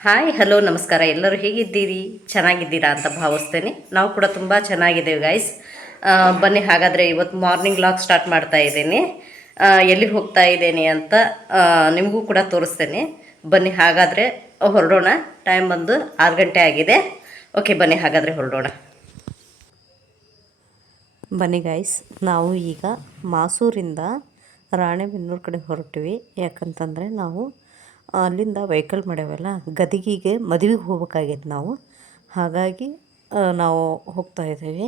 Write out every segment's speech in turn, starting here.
Hi hello ನಮಸ್ಕಾರ. ಎಲ್ಲರೂ ಹೇಗಿದ್ದೀರಿ? ಚೆನ್ನಾಗಿದ್ದೀರಾ ಅಂತ ಭಾವಿಸ್ತೇನೆ. ನಾವು ಕೂಡ ತುಂಬ ಚೆನ್ನಾಗಿದ್ದೇವೆ ಗೈಸ್. ಬನ್ನಿ ಹಾಗಾದರೆ ಇವತ್ತು ಮಾರ್ನಿಂಗ್ ಲಾಗ್ ಸ್ಟಾರ್ಟ್ ಮಾಡ್ತಾ ಇದ್ದೇನೆ. ಎಲ್ಲಿಗೆ ಹೋಗ್ತಾ ಇದ್ದೇನೆ ಅಂತ ನಿಮಗೂ ಕೂಡ ತೋರಿಸ್ತೇನೆ. ಬನ್ನಿ ಹಾಗಾದರೆ ಹೊರಡೋಣ. ಟೈಮ್ ಬಂದು 6 ಗಂಟೆ ಆಗಿದೆ. ಓಕೆ, ಬನ್ನಿ ಹಾಗಾದರೆ ಹೊರಡೋಣ. ಬನ್ನಿ ಗೈಸ್, ನಾವು ಈಗ ಮಾಸೂರಿಂದ ರಾಣೆಬೆನ್ನೂರು ಕಡೆ ಹೊರಟಿವಿ. ಯಾಕಂತಂದರೆ ನಾವು ಅಲ್ಲಿಂದ ವೆಹಿಕಲ್ ಮಾಡ್ಯಾವಲ್ಲ, ಗದಗಿಗೆ ಮದುವೆಗೆ ಹೋಗ್ಬೇಕಾಗೈತೆ ನಾವು. ಹಾಗಾಗಿ ನಾವು ಹೋಗ್ತಾ ಇದ್ದೀವಿ.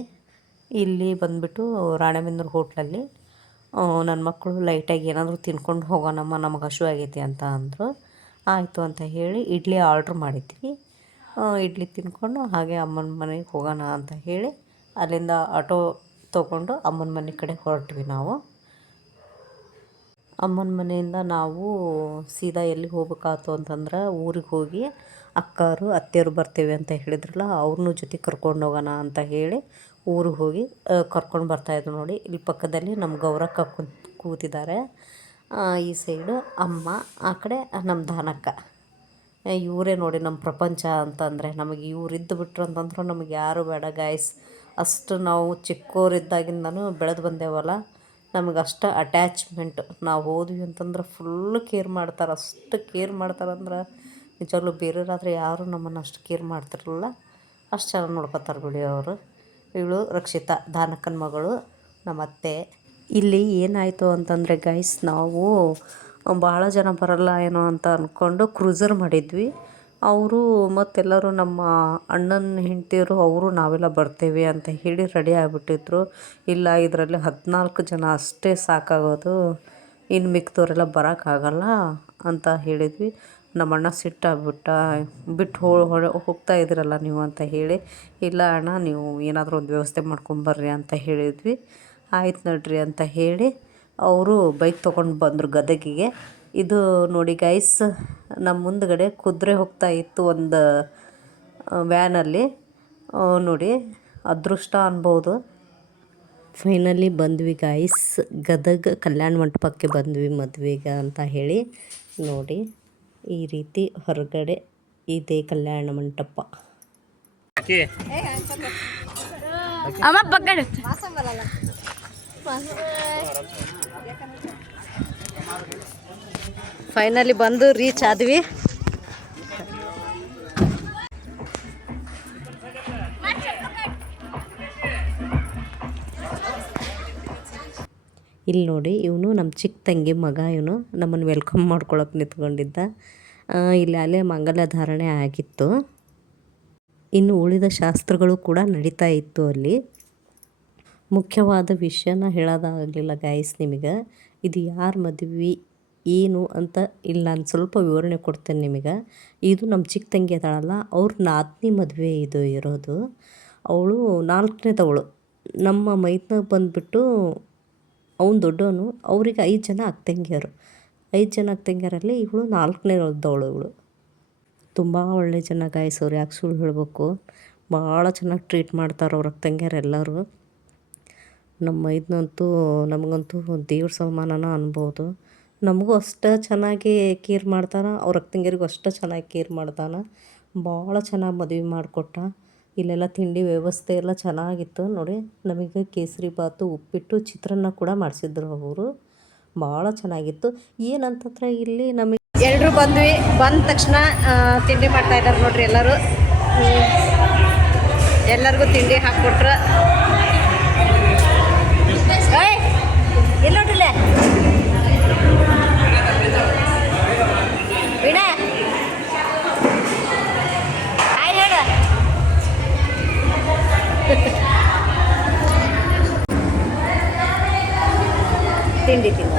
ಇಲ್ಲಿ ಬಂದುಬಿಟ್ಟು ರಾಣೆಬೆನ್ನೂರು ಹೋಟ್ಲಲ್ಲಿ ನನ್ನ ಮಕ್ಕಳು ಲೈಟಾಗಿ ಏನಾದರೂ ತಿನ್ಕೊಂಡು ಹೋಗೋಣಮ್ಮ, ನಮಗೆ ಹಶು ಆಗೈತಿ ಅಂತ ಅಂದರು. ಆಯಿತು ಅಂತ ಹೇಳಿ ಇಡ್ಲಿ ಆರ್ಡ್ರ್ ಮಾಡಿದ್ವಿ. ಇಡ್ಲಿ ತಿನ್ಕೊಂಡು ಹಾಗೆ ಅಮ್ಮನ ಮನೆಗೆ ಹೋಗೋಣ ಅಂತ ಹೇಳಿ ಅಲ್ಲಿಂದ ಆಟೋ ತೊಗೊಂಡು ಅಮ್ಮನ ಮನೆ ಕಡೆ ಹೊರಟ್ವಿ ನಾವು. ಅಮ್ಮನ ಮನೆಯಿಂದ ನಾವು ಸೀದಾ ಎಲ್ಲಿಗೆ ಹೋಗ್ಬೇಕಾಯ್ತು ಅಂತಂದ್ರೆ, ಊರಿಗೆ ಹೋಗಿ ಅಕ್ಕರು ಅತ್ತೆಯರು ಬರ್ತೇವೆ ಅಂತ ಹೇಳಿದ್ರಲ್ಲ, ಅವ್ರನ್ನೂ ಜೊತೆ ಕರ್ಕೊಂಡು ಹೋಗೋಣ ಅಂತ ಹೇಳಿ ಊರಿಗೆ ಹೋಗಿ ಕರ್ಕೊಂಡು ಬರ್ತಾಯಿದ್ರು. ನೋಡಿ, ಇಲ್ಲಿ ಪಕ್ಕದಲ್ಲಿ ನಮ್ಮ ಗೌರಕ್ಕ ಕೂತಿದ್ದಾರೆ. ಈ ಸೈಡು ಅಮ್ಮ, ಆ ಕಡೆ ನಮ್ಮ ದಾನಕ್ಕ. ಇವರೇ ನೋಡಿ ನಮ್ಮ ಪ್ರಪಂಚ ಅಂತಂದರೆ. ನಮಗೆ ಇವ್ರು ಇದ್ದು ಬಿಟ್ರು ಅಂತಂದ್ರೆ ನಮಗೆ ಯಾರು ಬೇಡ ಗಾಯ್ಸ್. ಅಷ್ಟು ನಾವು ಚಿಕ್ಕವರಿದ್ದಾಗಿಂದನೂ ಬೆಳೆದು ಬಂದೇವಲ್ಲ, ನಮಗೆ ಅಷ್ಟು ಅಟ್ಯಾಚ್ಮೆಂಟ್. ನಾವು ಹೋದ್ವಿ ಅಂತಂದ್ರೆ ಫುಲ್ಲು ಕೇರ್ ಮಾಡ್ತಾರೆ. ಅಷ್ಟು ಕೇರ್ ಮಾಡ್ತಾರಂದ್ರೆ ನಿಜವಾಗ್ಲೂ ಬೇರೆಯವರಾದರೆ ಯಾರು ನಮ್ಮನ್ನು ಅಷ್ಟು ಕೇರ್ ಮಾಡ್ತಿರಲಿಲ್ಲ. ಅಷ್ಟು ಚೆನ್ನಾಗಿ ನೋಡ್ಕೊತಾರೆ ಬಿಡಿ ಅವರು. ಇವಳು ರಕ್ಷಿತಾ, ದಾನಕ್ಕನ ಮಗಳು, ನಮ್ಮ ಅತ್ತೆ. ಇಲ್ಲಿ ಏನಾಯಿತು ಅಂತಂದರೆ ಗೈಸ್, ನಾವು ಭಾಳ ಜನ ಬರಲ್ಲ ಏನೋ ಅಂತ ಅಂದ್ಕೊಂಡು ಕ್ರೂಸರ್ ಮಾಡಿದ್ವಿ. ಅವರು ಮತ್ತೆಲ್ಲರೂ ನಮ್ಮ ಅಣ್ಣನ ಹೆಂಡತಿಯರು ಅವರು ನಾವೆಲ್ಲ ಬರ್ತೇವೆ ಅಂತ ಹೇಳಿ ರೆಡಿ ಆಗಿಬಿಟ್ಟಿದ್ರು. ಇಲ್ಲ, ಇದರಲ್ಲಿ 14 ಜನ ಅಷ್ಟೇ ಸಾಕಾಗೋದು, ಇನ್ನು ಮಿಕ್ದವರೆಲ್ಲ ಬರೋಕ್ಕಾಗಲ್ಲ ಅಂತ ಹೇಳಿದ್ವಿ. ನಮ್ಮ ಅಣ್ಣ ಸಿಟ್ಟಾಗ್ಬಿಟ್ಟ. ಬಿಟ್ಟು ಹೋಗ್ತಾ ಇದ್ದೀರಲ್ಲ ನೀವು ಅಂತ ಹೇಳಿ, ಇಲ್ಲ ಅಣ್ಣ ನೀವು ಏನಾದರೂ ಒಂದು ವ್ಯವಸ್ಥೆ ಮಾಡ್ಕೊಂಬರ್ರಿ ಅಂತ ಹೇಳಿದ್ವಿ. ಆಯ್ತು ನಡ್ರಿ ಅಂತ ಹೇಳಿ ಅವರು ಬೈಕ್ ತೊಗೊಂಡು ಬಂದರು ಗದಗಿಗೆ. ಇದು ನೋಡಿ ಗೈಸ್, ನಮ್ಮ ಮುಂದ್ಗಡೆ ಕುದುರೆ ಹೋಗ್ತಾ ಇತ್ತು ಒಂದು ವ್ಯಾನಲ್ಲಿ. ನೋಡಿ, ಅದೃಷ್ಟ ಅನ್ಬೋದು. ಫೈನಲಿ ಬಂದ್ವಿ ಗಾಯ್ಸ್, ಗದಗ ಕಲ್ಯಾಣ ಮಂಟಪಕ್ಕೆ ಬಂದ್ವಿ ಮದುವೆಗೆ ಅಂತ ಹೇಳಿ. ನೋಡಿ, ಈ ರೀತಿ ಹೊರಗಡೆ ಇದೆ ಕಲ್ಯಾಣ ಮಂಟಪ. ಫೈನಲಿ ಬಂದು ರೀಚ್ ಆದ್ವಿ. ಇಲ್ಲಿ ನೋಡಿ, ಇವನು ನಮ್ಮ ಚಿಕ್ಕ ತಂಗಿ ಮಗ. ಇವನು ನಮ್ಮನ್ನು ವೆಲ್ಕಮ್ ಮಾಡ್ಕೊಳಕ್ಕೆ ನಿಂತ್ಕೊಂಡಿದ್ದ. ಇಲ್ಲಿ ಅಲ್ಲೇ ಮಂಗಲ ಧಾರಣೆ ಆಗಿತ್ತು. ಇನ್ನು ಉಳಿದ ಶಾಸ್ತ್ರಗಳು ಕೂಡ ನಡೀತಾ ಇತ್ತು ಅಲ್ಲಿ. ಮುಖ್ಯವಾದ ವಿಷಯನ ಹೇಳೋದಾಗಲಿಲ್ಲ ಗಾಯ್ಸ್ ನಿಮಗೆ. ಇದು ಯಾರ ಮದುವೆ ಏನು ಅಂತ ಇಲ್ಲಿ ನಾನು ಸ್ವಲ್ಪ ವಿವರಣೆ ಕೊಡ್ತೇನೆ ನಿಮಗೆ. ಇದು ನಮ್ಮ ಚಿಕ್ಕ ತಂಗಿ ಅದಾಳಲ್ಲ, ಅವ್ರ ನಾದಿನಿ ಮದುವೆ ಇದು ಇರೋದು. ಅವಳು 4ನೇದವಳು. ನಮ್ಮ ಮೈದ್ನಾಗ ಬಂದುಬಿಟ್ಟು ಅವನು ದೊಡ್ಡವನು. ಅವ್ರಿಗೆ 5 ಜನ ಅಕ್ಕತಂಗಿಯರು. 5 ಜನ ಅಕ್ಕತಂಗಿಯರಲ್ಲಿ ಇವಳು 4ನೇದವಳು. ಇವಳು ತುಂಬ ಒಳ್ಳೆ ಜನ ಗಾಯ್ಸ್. ಅವ್ರು ಯಾಕೆ ಸುಳ್ಳು ಹೇಳಬೇಕು, ಭಾಳ ಚೆನ್ನಾಗಿ ಟ್ರೀಟ್ ಮಾಡ್ತಾರೆ ಅವ್ರ ಅಕ್ಕತಂಗಿಯರೆಲ್ಲರೂ. ನಮ್ಮ ಮೈದ್ನಂತೂ ನಮಗಂತೂ ದೇವ್ರ ಸಮಾನನ ಅನ್ಬೋದು. ನಮಗೂ ಅಷ್ಟು ಚೆನ್ನಾಗಿ ಕೇರ್ ಮಾಡ್ತಾನೆ, ಅವ್ರ ಅಕ್ಕತಂಗಿಯರಿಗೂ ಅಷ್ಟು ಚೆನ್ನಾಗಿ ಕೇರ್ ಮಾಡ್ತಾನೆ. ಭಾಳ ಚೆನ್ನಾಗಿ ಮದುವೆ ಮಾಡಿಕೊಟ್ಟ. ಇಲ್ಲೆಲ್ಲ ತಿಂಡಿ ವ್ಯವಸ್ಥೆ ಎಲ್ಲ ಚೆನ್ನಾಗಿತ್ತು. ನೋಡಿ, ನಮಗೆ ಕೇಸರಿ ಬಾತು, ಉಪ್ಪಿಟ್ಟು, ಚಿತ್ರಾನ್ನ ಕೂಡ ಮಾಡಿಸಿದ್ರು ಅವರು. ಭಾಳ ಚೆನ್ನಾಗಿತ್ತು. ಏನಂತಂದ್ರೆ ಇಲ್ಲಿ ನಮಗೆ ಎಲ್ಲರೂ ಬಂದ್ವಿ. ಬಂದ ತಕ್ಷಣ ತಿಂಡಿ ಮಾಡ್ತಾಯಿದ್ದಾರೆ ನೋಡ್ರಿ ಎಲ್ಲರೂ. ಎಲ್ಲರಿಗೂ ತಿಂಡಿ ಹಾಕ್ಕೊಟ್ರು. ಇಲ್ಲ ನೋಡ್ರಿಲ್ಲ ವೀಣಾ, ಹಾಯ್ ಹೇಳ. ತಿಂಡಿ ತಿಂದ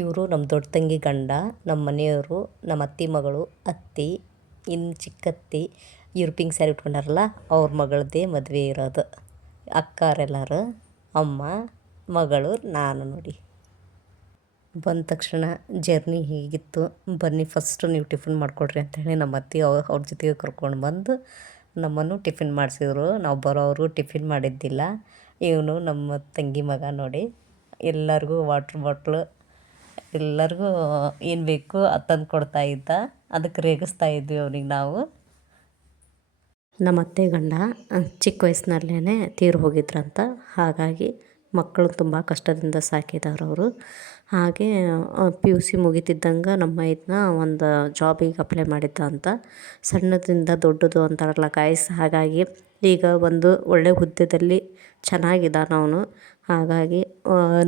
ಇವರು ನಮ್ಮ ದೊಡ್ಡ ತಂಗಿ ಗಂಡ, ನಮ್ಮ ಮನೆಯವರು, ನಮ್ಮ ಅತ್ತೆ ಮಗಳು, ಅತ್ತಿ, ಇನ್ನು ಚಿಕ್ಕತ್ತಿ. ಇವ್ರು ಪಿಂಕ್ ಸ್ಯಾರಿ ಉಟ್ಕೊಂಡಾರಲ್ಲ, ಅವ್ರ ಮಗಳದ್ದೇ ಮದುವೆ ಇರೋದು. ಅಕ್ಕರೆಲ್ಲರು, ಅಮ್ಮ, ಮಗಳು, ನಾನು ನೋಡಿ. ಬಂದ ತಕ್ಷಣ ಜರ್ನಿ ಹೀಗಿತ್ತು, ಬನ್ನಿ ಫಸ್ಟು ನೀವು ಟಿಫಿನ್ ಮಾಡಿಕೊಡ್ರಿ ಅಂತೇಳಿ ನಮ್ಮ ಅತ್ತೆ ಅವ್ರ ಜೊತೆಗೆ ಕರ್ಕೊಂಡು ಬಂದು ನಮ್ಮನ್ನು ಟಿಫಿನ್ ಮಾಡಿಸಿದ್ರು. ನಾವು ಬರೋವರು ಟಿಫಿನ್ ಮಾಡಿದ್ದಿಲ್ಲ. ಇವನು ನಮ್ಮ ತಂಗಿ ಮಗ ನೋಡಿ, ಎಲ್ಲರಿಗೂ ವಾಟ್ರ್ ಬಾಟ್ಲು ಎಲ್ಲರಿಗೂ ಏನು ಬೇಕು ಅದು ತಂದು ಕೊಡ್ತಾ ಇದ್ದ. ಅದಕ್ಕೆ ರೇಗಿಸ್ತಾ ಇದ್ವಿ ಅವನಿಗೆ ನಾವು. ನಮ್ಮ ಅತ್ತೆ ಗಂಡ ಚಿಕ್ಕ ವಯಸ್ಸಿನಲ್ಲೇ ತೀರಿ ಹೋಗಿದ್ರಂತ. ಹಾಗಾಗಿ ಮಕ್ಕಳು ತುಂಬ ಕಷ್ಟದಿಂದ ಸಾಕಿದವರು. ಹಾಗೆ PUC ಮುಗಿತಿದ್ದಂಗೆ ನಮ್ಮ ಇದನ್ನ ಒಂದು ಜಾಬಿಗೆ ಅಪ್ಲೈ ಮಾಡಿದ್ದ ಅಂತ. ಸಣ್ಣದಿಂದ ದೊಡ್ಡದು ಅಂತಾರಲ್ಲ ಗಾಯ್ಸ್, ಹಾಗಾಗಿ ಈಗ ಒಂದು ಒಳ್ಳೆ ಹುದ್ದೆದಲ್ಲಿ ಚೆನ್ನಾಗಿದ್ದಾನೆ ಅವನು. ಹಾಗಾಗಿ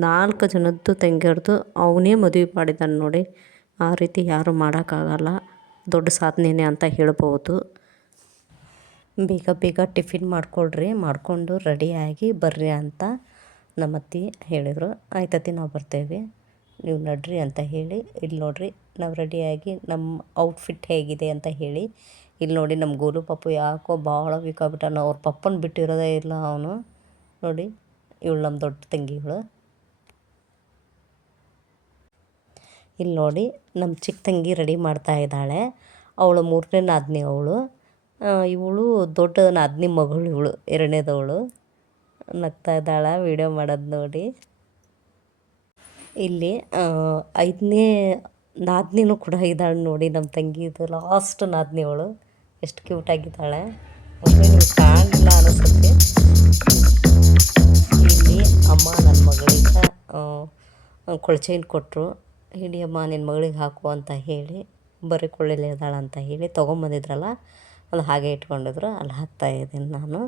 4 ಜನದ್ದು ತಂಗಿಯರ್ದು ಅವನೇ ಮದುವೆ ಮಾಡಿದ್ದಾನೆ ನೋಡಿ. ಆ ರೀತಿ ಯಾರೂ ಮಾಡೋಕ್ಕಾಗಲ್ಲ, ದೊಡ್ಡ ಸಾಧನೆನೇ ಅಂತ ಹೇಳ್ಬೋದು. ಬೇಗ ಬೇಗ ಟಿಫಿನ್ ಮಾಡಿಕೊಡ್ರಿ, ಮಾಡಿಕೊಂಡು ರೆಡಿಯಾಗಿ ಬರ್ರಿ ಅಂತ ನಮ್ಮ ಅತ್ತೆ ಹೇಳಿದರು. ಆಯ್ತತಿ ನಾವು ಬರ್ತೇವೆ, ನೀವು ನಡ್ರಿ ಅಂತ ಹೇಳಿ, ಇಲ್ಲಿ ನೋಡಿರಿ ನಾವು ರೆಡಿಯಾಗಿ ನಮ್ಮ ಔಟ್ಫಿಟ್ ಹೇಗಿದೆ ಅಂತ ಹೇಳಿ. ಇಲ್ಲಿ ನೋಡಿ ನಮ್ಮ ಗೋಲು ಪಾಪು ಯಾಕೋ ಭಾಳ ವೀಕ್ ಆಗ್ಬಿಟ್ಟಾನ. ಅವ್ರ ಪಪ್ಪನ ಬಿಟ್ಟಿರೋದೇ ಇಲ್ಲ ಅವನು ನೋಡಿ. ಇವಳು ನಮ್ಮ ದೊಡ್ಡ ತಂಗಿಗಳು. ಇಲ್ಲಿ ನೋಡಿ ನಮ್ಮ ಚಿಕ್ಕ ತಂಗಿ ರೆಡಿ ಮಾಡ್ತಾ ಇದ್ದಾಳೆ. ಅವಳು 3ನೇ ನಾದಿನಿ ಅವಳು. ಇವಳು ದೊಡ್ಡ ನಾದಿನಿ ಮಗಳು, ಇವಳು 2ನೇದವಳು. ನಗ್ತಾ ಇದ್ದಾಳೆ ವೀಡಿಯೋ ಮಾಡೋದು ನೋಡಿ. ಇಲ್ಲಿ 5ನೇ ನಾದಿನಿನೂ ಕೂಡ ಇದ್ದಾಳೆ ನೋಡಿ, ನಮ್ಮ ತಂಗಿದು ಲಾಸ್ಟ್ ನಾದಿನಿ ಅವಳು. ಎಷ್ಟು ಕ್ಯೂಟಾಗಿದ್ದಾಳೆ, ನಿಮ್ಗೆ ಕಾಣಲಿಲ್ಲ ಅನಿಸುತ್ತೆ. ಇಲ್ಲಿ ಅಮ್ಮ ನನ್ನ ಮಗಳಿಗೆ ಕೊಳ್ಚೈನ್ ಕೊಟ್ಟರು. ಹಿಡಿಯಮ್ಮ ನಿನ್ನ ಮಗಳಿಗೆ ಹಾಕು ಅಂತ ಹೇಳಿ, ಬರೀ ಕೊಳ್ಳಿಲೆ ಇದ್ದಾಳೆ ಅಂತ ಹೇಳಿ ತೊಗೊಂಬಂದಿದ್ರಲ್ಲ, ಅದು ಹಾಗೆ ಇಟ್ಕೊಂಡಿದ್ರು. ಅಲ್ಲಿ ಹಾಕ್ತಾಯಿದ್ದೀನಿ ನಾನು.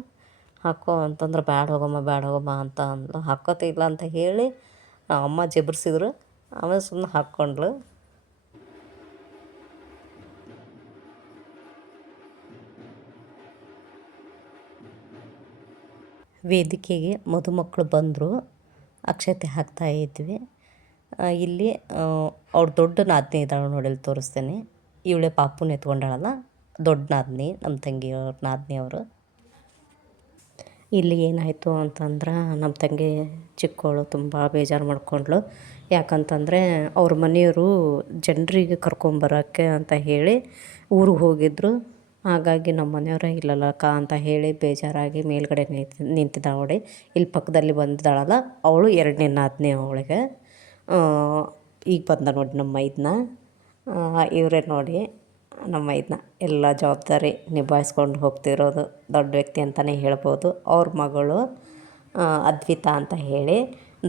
ಹಾಕೋ ಅಂತಂದ್ರೆ ಬ್ಯಾಡ ಹೋಗಮ್ಮ ಅಂತ ಅಂದು, ಹಾಕೋತೇ ಇಲ್ಲ ಅಂತ ಹೇಳಿ ಅಮ್ಮ ಜಬರ್ಸಿದ್ರು. ಆಮೇಲೆ ಸುಮ್ಮನೆ ಹಾಕ್ಕೊಂಡ್ಳು. ವೇದಿಕೆಗೆ ಮದುಮಕ್ಕಳು ಬಂದರು, ಅಕ್ಷತೆ ಹಾಕ್ತಾಯಿದ್ವಿ. ಇಲ್ಲಿ ಅವ್ರು ದೊಡ್ಡ ನಾದಿನಿ ಇದ್ದಾಳೆ ನೋಡಿ, ಇಲ್ಲಿ ತೋರಿಸ್ತೇನೆ. ಇವಳೆ ಪಾಪುನ ಎತ್ಕೊಂಡಾಳಲ್ಲ, ದೊಡ್ಡ ನಾದಿನಿ, ನಮ್ಮ ತಂಗಿಯವ್ರ ನಾದಿನಿ ಅವರು. ಇಲ್ಲಿ ಏನಾಯಿತು ಅಂತಂದ್ರೆ ನಮ್ಮ ತಂಗಿ ಚಿಕ್ಕವಳು ತುಂಬ ಬೇಜಾರು ಮಾಡ್ಕೊಂಡ್ಳು. ಯಾಕಂತಂದರೆ ಅವ್ರ ಮನೆಯವರು ಜನರಿಗೆ ಕರ್ಕೊಂಬರೋಕ್ಕೆ ಅಂತ ಹೇಳಿ ಊರಿಗೆ ಹೋಗಿದ್ದರು. ಹಾಗಾಗಿ ನಮ್ಮ ಮನೆಯವರೇ ಇಲ್ಲಲ್ಲಕ್ಕ ಅಂತ ಹೇಳಿ ಬೇಜಾರಾಗಿ ಮೇಲ್ಗಡೆ ನಿಂತಿದ್ದಾಳೆ ನೋಡಿ. ಇಲ್ಲಿ ಪಕ್ಕದಲ್ಲಿ ಬಂದಿದ್ದಾಳಲ್ಲ ಅವಳು 2ನೇ ನಾದಿನಿ ಅವಳಿಗೆ. ಈಗ ಬಂದ ನೋಡಿ ನಮ್ಮ ಮೈದನ. ಇವರೇ ನೋಡಿ ನಮ್ಮ ಮೈದನ ಎಲ್ಲ ಜವಾಬ್ದಾರಿ ನಿಭಾಯಿಸ್ಕೊಂಡು ಹೋಗ್ತಿರೋದು ದೊಡ್ಡ ವ್ಯಕ್ತಿ ಅಂತಲೇ ಹೇಳ್ಬೋದು. ಅವ್ರ ಮಗಳು ಅದ್ವಿತಾ ಅಂತ ಹೇಳಿ.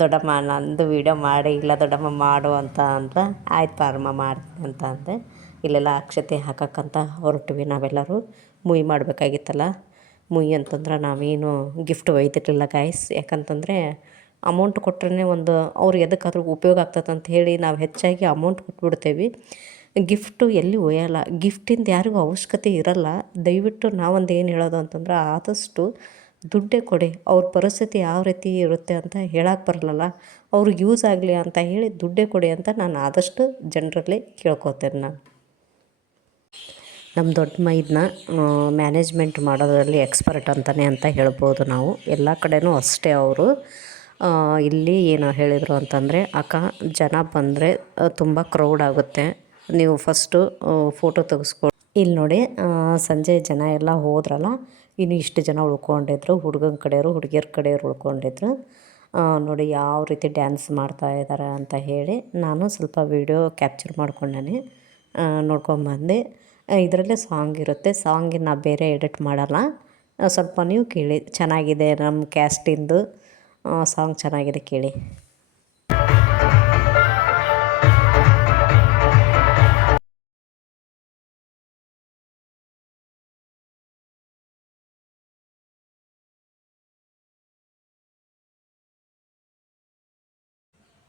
ದೊಡ್ಡಮ್ಮ ನಂದು ವೀಡಿಯೋ ಮಾಡಿ, ಇಲ್ಲ ದೊಡ್ಡಮ್ಮ ಮಾಡು ಅಂತ ಅಂದ್ರೆ, ಆಯ್ತು ಪಾರಮ್ಮ ಮಾಡ್ತೀನಿ ಅಂತ ಅಂದೆ. ಇಲ್ಲೆಲ್ಲ ಅಕ್ಷತೆ ಹಾಕಕ್ಕಂತ ಹೊರಟ್ವಿ ನಾವೆಲ್ಲರೂ. ಮುಯಿ ಮಾಡಬೇಕಾಗಿತ್ತಲ್ಲ. ಮುಯಿ ಅಂತಂದ್ರೆ ನಾವೇನು ಗಿಫ್ಟ್ ಒಯ್ದಿರಲಿಲ್ಲ ಗಾಯ್ಸ್. ಯಾಕಂತಂದರೆ ಅಮೌಂಟ್ ಕೊಟ್ರೇ ಒಂದು ಅವ್ರು ಎದಕ್ಕಾದ್ರೂ ಉಪಯೋಗ ಆಗ್ತದೆ ಅಂತ ಹೇಳಿ ನಾವು ಹೆಚ್ಚಾಗಿ ಅಮೌಂಟ್ ಕೊಟ್ಬಿಡ್ತೇವೆ. ಗಿಫ್ಟು ಎಲ್ಲಿ ಒಯ್ಯಲ್ಲ, ಗಿಫ್ಟಿಂದ ಯಾರಿಗೂ ಅವಶ್ಯಕತೆ ಇರಲ್ಲ. ದಯವಿಟ್ಟು ನಾವೊಂದು ಏನು ಹೇಳೋದು ಅಂತಂದ್ರೆ, ಆದಷ್ಟು ದುಡ್ಡೇ ಕೊಡಿ. ಅವ್ರ ಪರಿಸ್ಥಿತಿ ಯಾವ ರೀತಿ ಇರುತ್ತೆ ಅಂತ ಹೇಳಕ್ಕೆ ಬರಲ್ಲ. ಅವ್ರಿಗೆ ಯೂಸ್ ಆಗಲಿ ಅಂತ ಹೇಳಿ ದುಡ್ಡೇ ಕೊಡಿ ಅಂತ ನಾನು ಆದಷ್ಟು ಜನರಲ್ಲಿ ಕೇಳ್ಕೊತೇನೆ ನಾನು. ನಮ್ಮ ದೊಡ್ಡ ಮೈದನ ಮ್ಯಾನೇಜ್ಮೆಂಟ್ ಮಾಡೋದ್ರಲ್ಲಿ ಎಕ್ಸ್ಪರ್ಟ್ ಅಂತಲೇ ಅಂತ ಹೇಳ್ಬೋದು ನಾವು. ಎಲ್ಲ ಕಡೆನೂ ಅಷ್ಟೇ ಅವರು. ಇಲ್ಲಿ ಏನು ಹೇಳಿದರು ಅಂತಂದರೆ, ಅಕ್ಕ ಜನ ಬಂದರೆ ತುಂಬ ಕ್ರೌಡ್ ಆಗುತ್ತೆ, ನೀವು ಫಸ್ಟು ಫೋಟೋ ತೆಗೆಸ್ಕೊ. ಇಲ್ಲಿ ನೋಡಿ ಸಂಜೆ ಜನ ಎಲ್ಲ ಹೋದ್ರಲ್ಲ, ಇನ್ನು ಇಷ್ಟು ಜನ ಉಳ್ಕೊಂಡಿದ್ರು. ಹುಡುಗನ ಕಡೆಯವರು ಹುಡುಗಿಯರ ಕಡೆಯವರು ಉಳ್ಕೊಂಡಿದ್ರು ನೋಡಿ. ಯಾವ ರೀತಿ ಡ್ಯಾನ್ಸ್ ಮಾಡ್ತಾ ಇದ್ದಾರೆ ಅಂತ ಹೇಳಿ ನಾನು ಸ್ವಲ್ಪ ವೀಡಿಯೋ ಕ್ಯಾಪ್ಚರ್ ಮಾಡ್ಕೊಂಡೇನೆ, ನೋಡ್ಕೊಂಬಂದೆ. ಇದರಲ್ಲೇ ಸಾಂಗ್ ಇರುತ್ತೆ, ಸಾಂಗಿನ ಬೇರೆ ಎಡಿಟ್ ಮಾಡಲ್ಲ. ಸ್ವಲ್ಪ ನೀವು ಕೇಳಿ, ಚೆನ್ನಾಗಿದೆ. ನಮ್ಮ ಕ್ಯಾಸ್ಟಿಂದು ಸಾಂಗ್ ಚೆನ್ನಾಗಿದೆ, ಕೇಳಿ.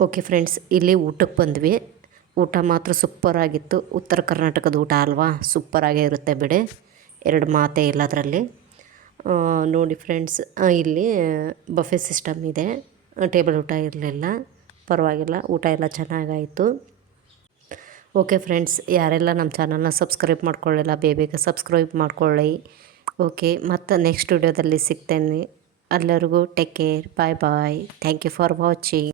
ಓಕೆ ಫ್ರೆಂಡ್ಸ್, ಇಲ್ಲಿ ಊಟಕ್ಕೆ ಬಂದ್ವಿ. ಊಟ ಮಾತ್ರ ಸೂಪರಾಗಿತ್ತು. ಉತ್ತರ ಕರ್ನಾಟಕದ ಊಟ ಅಲ್ವಾ, ಸೂಪರಾಗೇ ಇರುತ್ತೆ ಬಿಡಿ, 2 ಮಾತೇ ಇಲ್ಲ ಅದರಲ್ಲಿ. ನೋಡಿ ಫ್ರೆಂಡ್ಸ್, ಇಲ್ಲಿ ಬಫೆ ಸಿಸ್ಟಮ್ ಇದೆ. ಟೇಬಲ್ ಊಟ ಇರಲಿಲ್ಲ, ಪರವಾಗಿಲ್ಲ, ಊಟ ಎಲ್ಲ ಚೆನ್ನಾಗಾಯಿತು. ಓಕೆ ಫ್ರೆಂಡ್ಸ್, ಯಾರೆಲ್ಲ ನಮ್ಮ ಚಾನಲ್ನ ಸಬ್ಸ್ಕ್ರೈಬ್ ಮಾಡ್ಕೊಳ್ಳಿಲ್ಲ ಬೇಗ ಸಬ್ಸ್ಕ್ರೈಬ್ ಮಾಡ್ಕೊಳ್ಳಿ. ಓಕೆ, ಮತ್ತು ನೆಕ್ಸ್ಟ್ ವಿಡಿಯೋದಲ್ಲಿ ಸಿಗ್ತೇನೆ. ಎಲ್ಲರಿಗೂ take care, bye bye. Thank you for watching.